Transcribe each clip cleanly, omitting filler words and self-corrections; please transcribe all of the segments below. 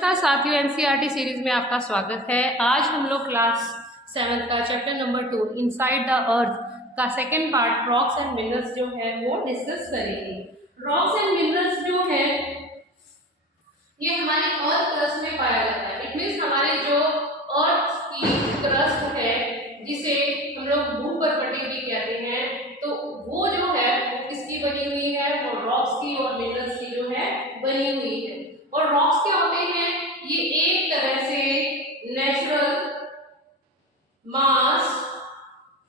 नमस्कार साथियों, NCERT series में आपका स्वागत है। आज हम लोग क्लास 7 का chapter number 2 inside the earth का second part rocks and minerals जो है वो डिस्कस करेंगे। रॉक्स एंड मिनरल्स जो है ये हमारी अर्थ क्रस्ट में पाया जाता है। इट मींस हमारे जो अर्थ की क्रस्ट है जिसे हम लोग भूपर्वतीय भी कहते हैं, तो वो जो है वो किसकी बनी हुई है? वो रॉक्स की और मिनरल्स की जो है बनी हुई है। और रॉक्स क्या होते हैं? ये एक तरह से natural mass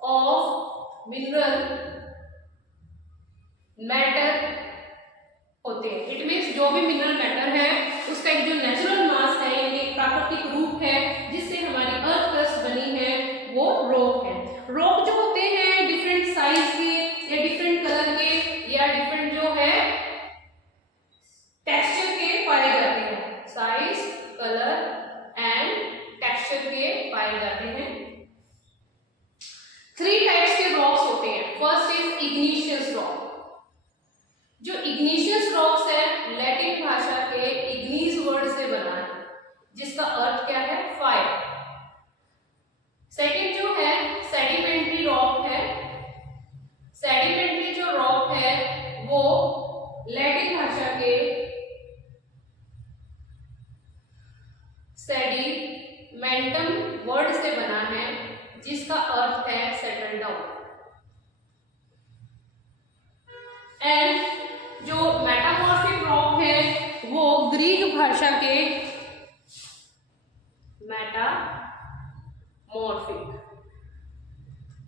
of mineral matter होते हैं। इट मींस जो भी मिनरल मैटर है उसका एक जो नेचुरल मास है, एक प्राकृतिक रूप है जिससे हमारी अर्थ क्रस्ट बनी है, वो रॉक है। रॉक जो होते हैं डिफरेंट साइज के या डिफरेंट कलर के या डिफरेंट जो है टेक्सचर के पाए जाते हैं। साइज, कलर एंड टेक्सचर के पाए जाते हैं। 3 टाइप्स के रॉक्स होते हैं। First is igneous rock. जो इग्निशियस रॉक्स है लैटिन भाषा के इग्निस वर्ड से बना है जिसका अर्थ क्या है? फायर। सेकंड जो है सेडिमेंट्री रॉक है। सेडिमेंट्री जो रॉक है वो लैटिन भाषा के सेडिमेंटम वर्ड से बना है जिसका अर्थ है सेटल डाउन। एंड जो मेटामॉर्फिक रॉक है वो ग्रीक भाषा के मेटामॉर्फिक,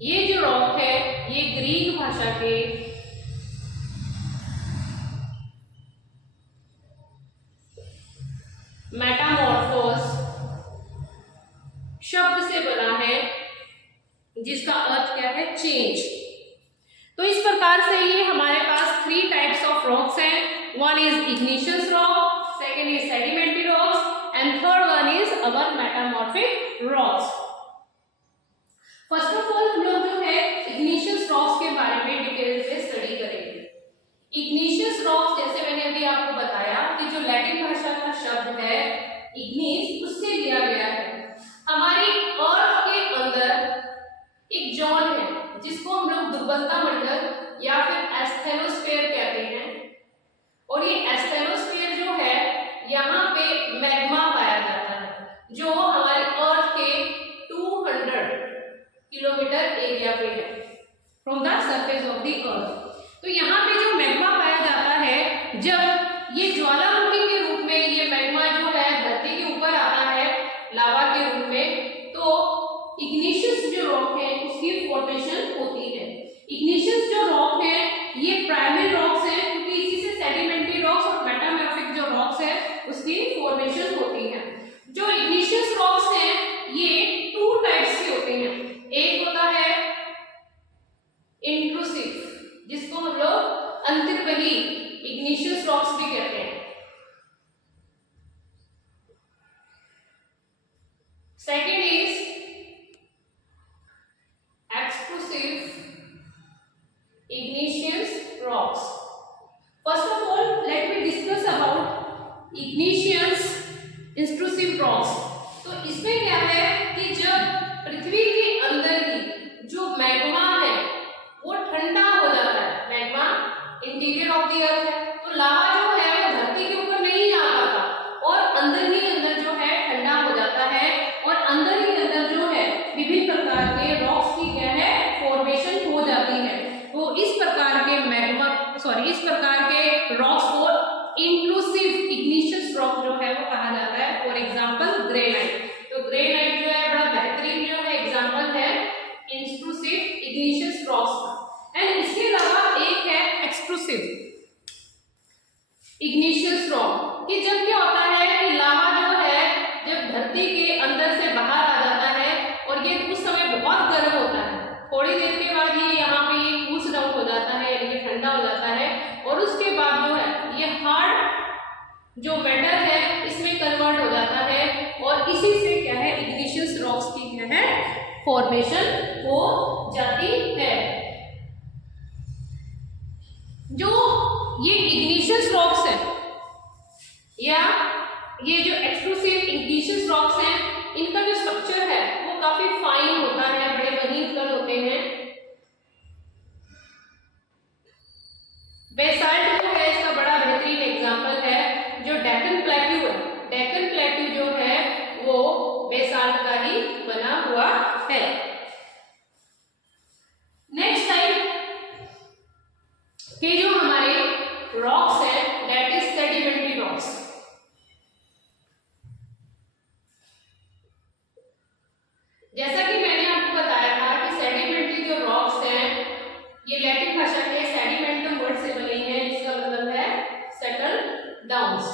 ये जो रॉक है ये ग्रीक भाषा के मेटामॉर्फोस शब्द से बना है जिसका अर्थ क्या है? चेंज। तो इस प्रकार से ये हमारे पास 3 टाइप्स ऑफ रॉक्स हैं। One is igneous rock, second is sedimentary rocks and third one is our metamorphic rocks. First of all हम लोग जो है इग्निशियस रॉक्स के बारे में डिटेल से स्टडी करेंगे। इग्निशियस रॉक्स जैसे मैंने अभी आपको बताया कि जो लैटिन भाषा का शब्द है इग्निस उससे लिया गया है। हमारी अर्थ के अंदर एक जोन है जिसको हम लोग दुर्बलता मंडल या फिर एस्थेनोस्फीयर कहते हैं। और ये एस्थेनोस्फीयर जो है यहाँ पे मैग्मा पाया जाता है जो हमारी अर्थ के 200 किलोमीटर एरिया पे है from the surface of the earth. तो यहाँ पे जो मैग्मा पाया जाता है, जब ये ज्वालामुखी के रूप में ये मैग्मा जो है धरती के ऊपर आता है लावा के रूप में, तो इग्निशियस जो रॉक है उसकी फॉर्मेशन होती है। इग्निशियस जो रॉक है ये प्राइमरी रॉक्स हैं क्योंकि इसी से सेडिमेंट्री रॉक्स और मेटामॉर्फिक जो रॉक्स है उसकी फॉर्मेशन होती है। जो इग्निशियस रॉक्स हैं ये 2 टाइप्स के होते हैं। एक होता है इंट्रूसिव जिसको हम लोग अंतर्वही इग्निशियस रॉक्स भी कहते हैं। Second is extrusive igneous rocks. First of all, let me discuss about igneous intrusive rocks. तो इसमें क्या है कि जब पृथ्वी के अंदर की जो मैग्मा है वो ठंडा हो जाता है। Magma interior of the earth है, तो लावा जो है वो धरती के ऊपर नहीं आ पाता और अंदर ही अंदर जो है ठंडा हो जाता है और अंदर ही अंदर जो है विभिन्न प्रकार के रॉक्स की क्या है फॉर्मेशन हो जाती है। तो इस प्रकार के इस प्रकार के रॉक्स को इंक्लूसिव इग्निशियस रॉक जो है वो कहा जाता है। For example granite. तो ग्रेनाइट जो है बड़ा बेहतरीन जो है एग्जांपल है इंक्लूसिव इग्निशियस रॉक्स का। एंड इसके अलावा एक है एक्सट्रूसिव इग्निशियस रॉक कि जब क्या होता है कि लावा जो है जब धरती के अंदर से बाहर आ जाता है और ये उस समय बहुत गर्म होता है, थोड़ी देर के बाद ये यहाँ पे कूल डाउन हो जाता है यानी कि ठंडा हो जाता है और उसके बाद जो है ये हार्ड जो मैटर है इसमें कन्वर्ट हो जाता है और इसी से क्या है इग्निशियस रॉक्स की क्या है फॉर्मेशन हो जाती है। जो ये इग्निशियस रॉक्स है या ये जो रॉक्स हैं, इनका जो स्ट्रक्चर है वो काफी फाइन होता है, बड़े महीन कण होते हैं। बेसाल्ट जो है इसका बड़ा बेहतरीन एग्जांपल है, जो डेक्कन प्लेट्यू है, डेक्कन प्लेट्यू जो है वो बेसाल्ट का ही बना हुआ है। नेक्स्ट टाइप के जो हमारे रॉक्स है दैट इज सेडिमेंट्री रॉक्स। जैसा कि मैंने आपको बताया था कि सेडिमेंट्री जो रॉक्स हैं ये लैटिन भाषा के सेडिमेंटम वर्ड से बने हैं, जिसका मतलब है सेटल डाउन्स।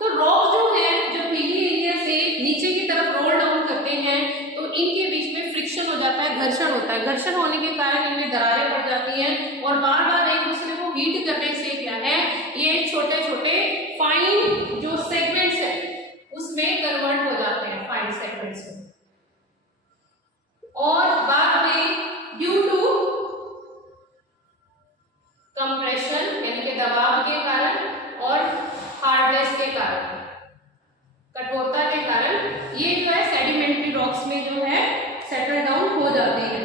तो रॉक जो है जब हिली एरिया से नीचे की तरफ रोल डाउन करते हैं तो इनके बीच में फ्रिक्शन हो जाता है, घर्षण होता है। घर्षण होने के कारण इनमें दरारें पड़ जाती हैं और बार बार एक दूसरे को हीट करने से क्या है ये छोटे छोटे फाइन जो सेगमेंट्स है उसमें कन्वर्ट हो जाते हैं, फाइन सेगमेंट्स में। और बाद में ड्यू टू कंप्रेशन यानी कि दबाव के कारण और हार्डनेस के कारण, कठोरता के कारण ये जो है सेडिमेंट्री रॉक्स में जो है सेटल डाउन हो जाते हैं।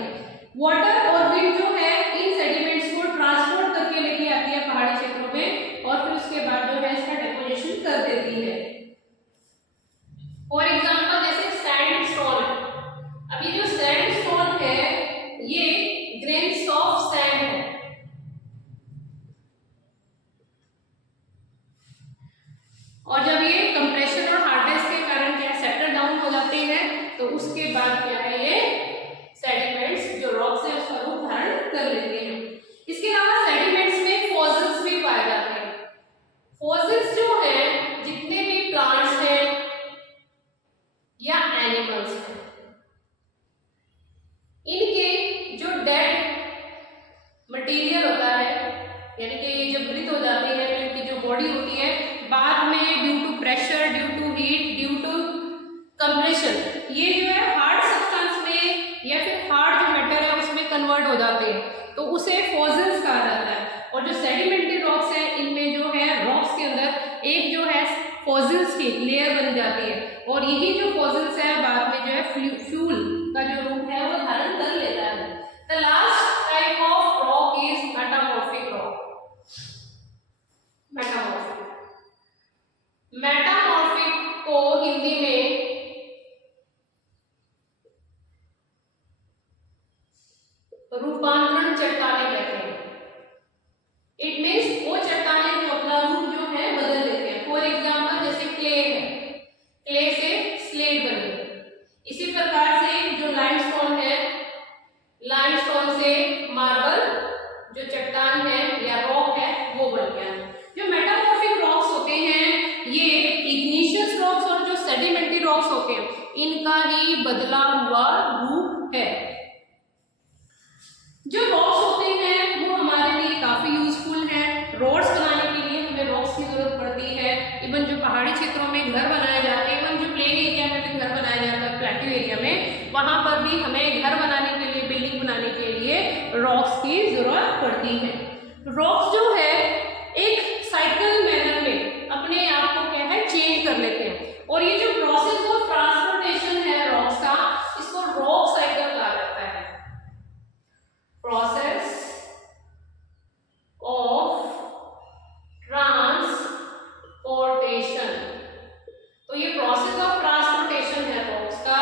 वाटर और विंड जो है इन सेडिमेंट्स को ट्रांसपोर्ट करके लेके आती है पहाड़ी क्षेत्रों में और फिर उसके बाद जो है इसका डेपोजिशन कर देती है। फॉर एग्जांपल जैसे सैंडस्टोन, अभी जो सैंडस्टोन है ये ग्रेन्स ऑफ सैंड है। और जब ये कंप्रेशन और हार्डनेस के कारण क्या सेटल डाउन हो जाते हैं तो उसके बाद क्या है ये सेडिमेंट्स जो रॉक्स है उसका रूप धारण कर लेते हैं। इसके अलावा सेडिमेंट्स में फॉसिल्स भी पाए जाते हैं। फॉसिल्स जो है जितने भी प्लांट्स हैं या एनिमल्स हैं इनके जो डेड मटेरियल होता है यानी कि ये जब मृत हो जाते हैं तो इनकी जो बॉडी होती है बाद में due to pressure, due to heat, due to compression ये जो है हार्ड सब्सटेंस में या फिर हार्ड जो मेटल है उसमें कन्वर्ट हो जाते हैं तो उसे फॉसिल्स कहा जाता है। और जो सेडिमेंट्री रॉक्स है इनमें जो है रॉक्स के अंदर एक जो है फॉसिल्स की लेयर बन जाती है और यही जो फॉसिल्स है बाद में जो है फ्यूल का जो रूप है वो धारण कर लेता है। The last type of rock is metamorphic rock. Metamorphic को हिंदी में रूपांतरण चट्टानें कहते हैं। इट मीन्स वो चट्टानें जो अपना रूप जो है बदल लेते हैं। फॉर एग्जाम्पल जैसे क्ले है, क्ले से स्लेट बनी। इसी प्रकार से जो लाइमस्टोन है, लाइमस्टोन से मार्बल जो चट्टान है या रॉक है वो बन गया। जो मेटामॉर्फिक रॉक्स होते हैं ये इग्निशियस रॉक्स और जो सेडिमेंट्री रॉक्स होते हैं इनका ही बदला हुआ रूप है। जो रॉक्स होते हैं वो हमारे लिए काफी यूजफुल हैं। रोड्स बनाने के लिए हमें रॉक्स की जरूरत पड़ती है। इवन जो पहाड़ी क्षेत्रों में घर बनाए जाते हैं, इवन जो प्लेन एरिया में भी घर बनाया जाता है, प्लेट्यू एरिया में, वहां पर भी हमें घर बनाने के लिए, बिल्डिंग बनाने के लिए रॉक्स की जरूरत पड़ती है। रॉक्स जो है एक साइकिल मैनर में अपने आप को क्या है चेंज कर लेते हैं और ये जो प्रोसेस ऑफ ट्रांसपोर्टेशन है रॉक्स का इसको रॉक साइकिल कहा जाता है। प्रोसेस ऑफ ट्रांसपोर्टेशन, तो ये प्रोसेस ऑफ ट्रांसपोर्टेशन है रॉक्स का,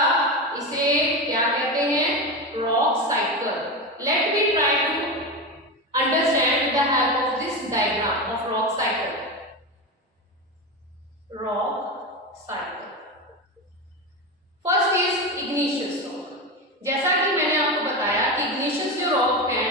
इसे क्या कहते हैं rock cycle. Let me try to understand with the help of this diagram of rock cycle. Rock cycle. First is igneous rock. जैसा कि मैंने आपको बताया कि igneous जो rock है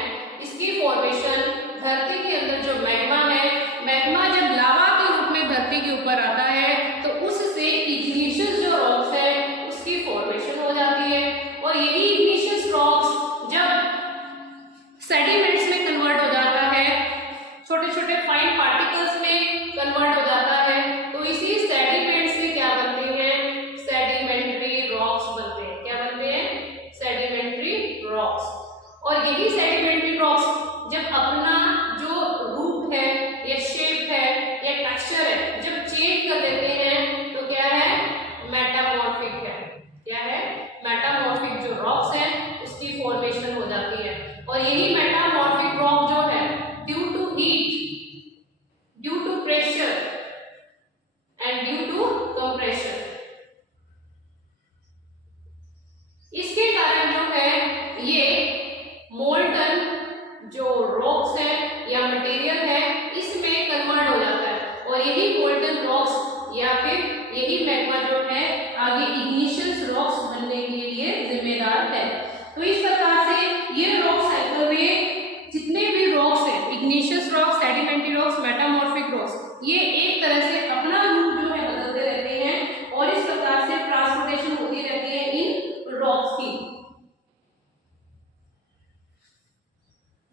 इसकी फॉर्मेशन धरती के अंदर जो मैग्मा है, मैग्मा जब लावा के रूप में धरती के ऊपर आता है तो उससे igneous जो रॉक्स है उसकी फॉर्मेशन हो जाती है। और यही igneous रॉक्स जब सेडिमेंट्स में कन्वर्ट हो जाता है, छोटे छोटे फाइन पार्टिकल्स में कन्वर्ट हो जाता है तो इसी सेडिमेंट से क्या बनते हैं सेडिमेंट्री रॉक्स बनते हैं। क्या बनते हैं सेडिमेंट्री रॉक्स। और यही सेडिमेंट्री रॉक्स फॉर्मेशन हो जाती है। और यही मेटामॉर्फिक रॉक जो है due to heat, due to pressure and due to compression, इसके कारण जो है ये मोल्टन जो रॉक्स है या मटेरियल है इसमें कन्वर्ट हो जाता है और यही मोल्टन रॉक्स या फिर यही मैग्मा जो है आगे इग्निशियस रॉक्स बनने के लिए जिम्मेदार है। तो इस प्रकार से ये रॉक साइकिल में जितने भी रॉक्स हैं, igneous rocks, sedimentary rocks, metamorphic rocks, ये एक तरह से अपना रूप जो है बदलते रहते हैं और इस प्रकार से ट्रांसपोर्टेशन होती रहती है इन रॉक्स की।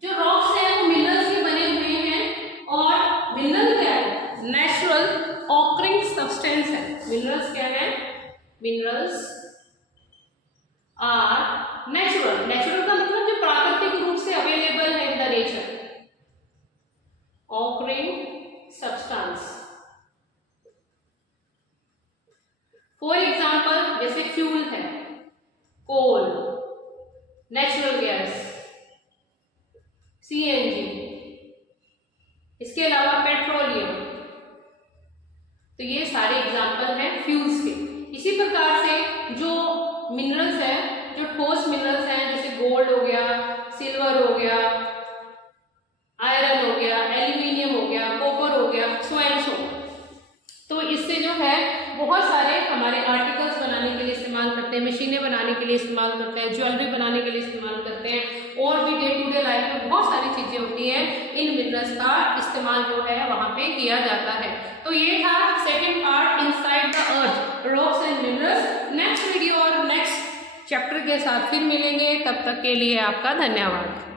जो रॉक्स हैं वो मिनरल्स के बने हुए हैं और मिनरल क्या है? नेचुरल ऑकरिंग सब्सटेंस है। मिनरल्स क्या है? मिनरल्स आर नेचुरल, नेचुरल का मतलब जो प्राकृतिक रूप से अवेलेबल है in the nature, occurring substance. For example जैसे फ्यूल है, कोल, नेचुरल गैस, सीएनजी, इसके अलावा पेट्रोलियम, तो ये सारे एग्जाम्पल हैं फ्यूल्स के। इसी प्रकार से जो मिनरल्स हैं, जो ठोस मिनरल्स हैं जैसे गोल्ड हो गया, सिल्वर हो गया, आयरन हो गया, एल्यूमिनियम हो गया, कॉपर हो गया, सो एंड सो, तो इससे जो है बहुत सारे हमारे आर्टिकल्स बनाने के लिए इस्तेमाल करते हैं, मशीनें बनाने के लिए इस्तेमाल करते हैं, ज्वेलरी बनाने के लिए इस्तेमाल करते हैं और भी डे टू डे लाइफ में बहुत सारी चीजें होती हैं, इन मिनरल्स का इस्तेमाल जो है वहां पे किया जाता है। तो ये था second part inside the earth, rocks and minerals. Next video और नेक्स्ट चैप्टर के साथ फिर मिलेंगे, तब तक के लिए आपका धन्यवाद।